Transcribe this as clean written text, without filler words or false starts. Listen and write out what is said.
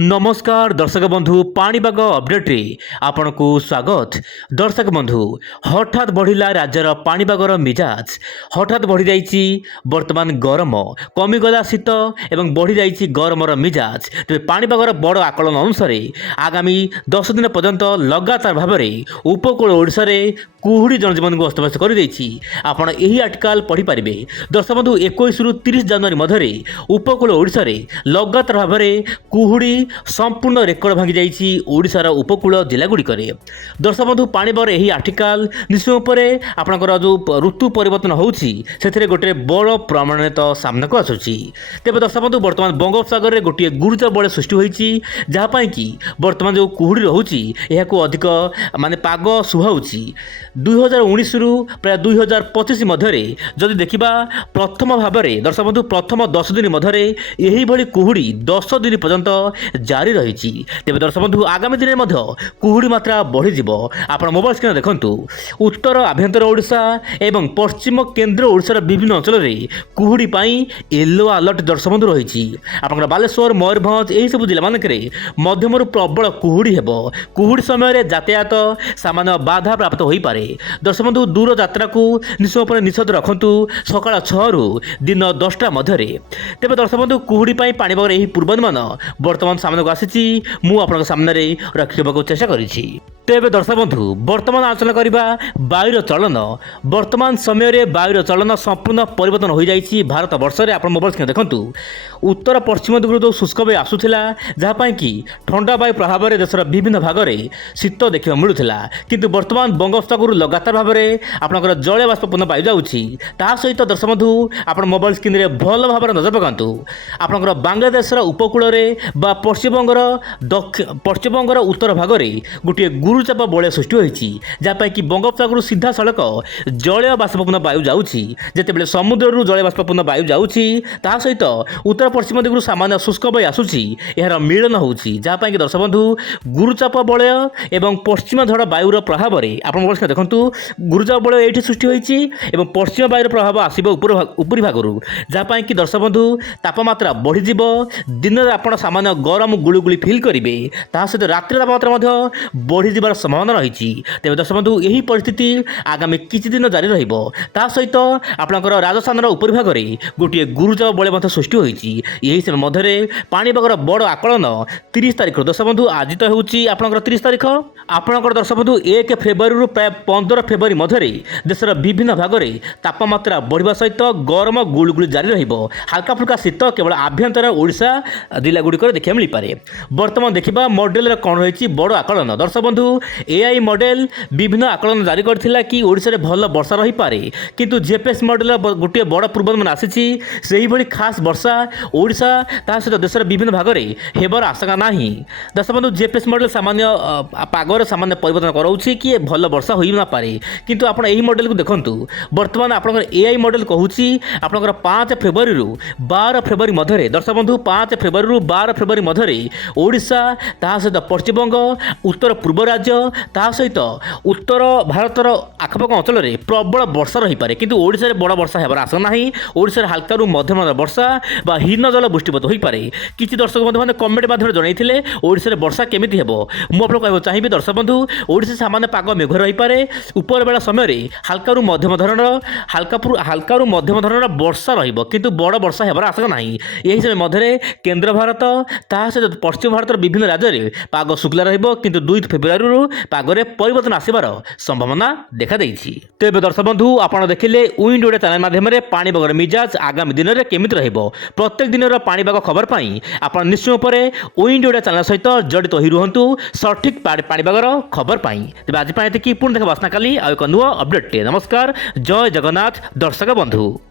नमस्कार दर्शक बंधु पाणीपाग अपडेट आपण को स्वागत। दर्शक बंधु हठात बढ़िला राज्यर पाणीपागर मिजाज हठात बढ़ी जाइए। वर्तमान गरम कमिगला शीत एवं बढ़ी जाइए गरमर मिजाज। तेज पाणीपागर बड़ आकलन अनुसार आगामी 10 दिन पर्यंत लगातार भाव में उपकूल ओडिशा रे कुहुड़ी जनजीवन को अस्तव्यस्त कर आपण यही आर्टिकल पढ़ीपर। दर्शक बंधु 21 रु 30 जनवरी मध्य उपकूल ओडिशा रे लगातार भाव में कुहुड़ी संपूर्ण रेकर्ड भांगी जाइए ओडिशार उपकूल जिलागुड़िक। दर्शक बंधु पाणीपागर यही आर्टिकल निश्चय पर आपणकर जो ऋतु परिवर्तन होची से गोटे बड़ प्रमाणित सामना को आसूची। तेज दर्शक बंधु वर्तमान बंगोपसागर में गोटे गुरुतर बल सृष्टि होती जहाँपाई कि वर्तमान जो कुहुड़ी रोची यह अधिक माने पाग सुहाउची। 2019 रु प्राय 2025 मध्य जदि देखा प्रथम भाव में दर्शक बंधु प्रथम 10 दिन मध्य यही भली कुहुड़ी 10 दिन पर्यंत जारी रही। तेज दर्शक बंधु आगामी दिन में कुहुड़ी मात्रा बढ़ी आप मोबाइल स्क्रीन देखु उत्तर आभ्यंतर ओडिशा एवं पश्चिम केन्द्र ओडिशार विभिन्न अंचल में कुहुड़ी येलो अलर्ट दर्शक बंधु रही। आप बालेश्वर मयूरभंज यही सब जिला मानक मध्यम प्रबल कुहुड़ी हेब। कुहुड़ी समय यातायात सामान्य बाधा प्राप्त हो पारे। दर्शक बंधु दूर यात्रा को निश्चय पर निषेध रखु सकाळ 6 रु दिन 10टा मध्य। तेज दर्शक बंधु कुहुड़ी पाणीपागर यही पूर्वानुमान वर्तमान सामने को आसी मुझे सामने रखा चेष्टा करी। तेज दर्शक बंधु वर्तमान आलोचना करवा वायुर चलन। वर्तमान समय वायुर चलन संपूर्ण परिवर्तन हो जाइए भारत वर्ष में। आप मोबाइल स्क्रीन देखु उत्तर पश्चिम दिगु जो शुष्क वायु आसूला जहाँपाई कि ठंडा वायु प्रभाव में देशर विभिन्न भाग में शीत देखा मिलूला किंतु वर्तमान बंगोपसागर लगातार भाव में आपंकर जलीय बाष्पूर्ण वायु जाऊँगी। ता सहित दर्शक बंधु आप मोबाइल स्क्रीन में भल भाव नजर पकातु आपंकर बांग्लादेश उपकूल पश्चिमबंगर उत्तर भाग में गोटे गुरुचाप बलय सृष्टि होती जहाँपाई कि बंगोपसागर सीधा सड़क जलीय बाष्पूर्ण वायु जाऊँगी। जितेबाला समुद्र जलीय बाष्पूर्ण वायु जाऊँगी ता सहित उत्तर पश्चिम दिगु सामान्य शुष्क वायु आसूची यार मिलन होची जहाँपाई कि दर्शक बंधु गुरुचाप बलय एवं पश्चिम झड़ वायुर प्रभाव में आप देखु गुरुचाप बलय ये सृष्टि होती एवं पश्चिम वायुर प्रभाव आसो उपरी भाग जहाँपाई कि दर्शक बंधु तापमात्रा बढ़ी दिन में आप सामान्य गरम गुलुगुली फिल करेंगे ता सहित रात्रि तापमात्रा बढ़ी जबार संभावना रही। तेज दर्शक बंधु यही परिस्थिति आगामी किछि दिन जारी रहा सहित आपंकर राजस्थान उपरी भाग में गोटे गुरुचाप बलय सृष्टि होती। यही समय मध्य पाणीपागर बड़ आकलन 30 तारिख दर्शक बंधु आज तो होची आपंकर 30 तारिख आपंकर दर्शक बंधु 1 फेब्रुआरी रु प्राय 15 फेब्रुआरी मध्य देशर विभिन्न भाग में तापमात्रा बढ़िया सहित गरम गुलुगुली जारी रहिबो। हल्का फुल्का शीत केवल आभ्यंतर ओडिशा जिला गुड़िक देखा मिल पारे। वर्तमान देखा मॉडल कौन रही बड़ आकलन दर्शक बंधु एआई मॉडल विभिन्न आकलन जारी करथिला कि ओडिशा रे भल वर्षा रही पारे किंतु जेपीएस मॉडल गोटे बड़ पूर्वानुमान आसीची सेही भली खास वर्षा ओडिशा ता सहित देशर विभिन्न भाग में हेबार आशंका नाही। दर्शक बंधु जेपीएस मॉडल सामान्य पागर सामान्य परिवर्तन कराउछि कि भल वर्षा होई ना पारे किंतु आपण एही मॉडल को देखंतु वर्तमान आपनकर एआई मॉडल कहूछि आपनकर 5 फेब्रुआरी रु 12 फेब्रुआरी मध्य दर्शक बंधु 5 फेब्रुआरी रु 12 फेब्रुआरी मध्य ओडिशा ता सहित पश्चिमबंग उत्तर पूर्व राज्य ता सहित उत्तर भारतर आखपाख अंचल में प्रबल वर्षा रही पारे किंतु ओडिशा रे बड़ वर्षा हेबार आशंका नाही। ओडिशा रे हल्का रु मध्यम वर्षा बा हीन जल वृष्टिपात हो पारे। किछि दर्शक बंधु मैंने कमेंट माध्यम जनइथिले ओडिशा रे वर्षा केमिति हेबो मु आपन कहबो चाहिबे दर्शक बंधु ओडिशा सामान्य पाग मेघ रही पारे ऊपर बेला समय हल्का रु मध्यम धरणर वर्षा रहिबो किंतु बड़ वर्षा हेबार आशंका नाही। यही समय मध्य केन्द्र भारत ता सहित पश्चिम भारतर विभिन्न राज्य में पाग शुक्ला रहिबो किंतु 2 फेब्रुआरी रु पागरे परिवर्तन आसिबार संभावना देखा देइछि। तेबे दर्शक बंधु आपण देखिले विंड ओडिया चैनल माध्यम पाणीपागर मिजाज आगामी दिन में केमिति रहिबो प्रत्येक दिन पाणीपाग खबर पाई आपण निश्चय पर विंड ओडिया चैनल सहित जड़ित हो रुहंतु सठिक पाणीपागर खबर पाई। तेबे आज पाए कि पुणी देखा बासना काली आ एक नुआ अपडेट। नमस्कार, जय जगन्नाथ दर्शक बंधु।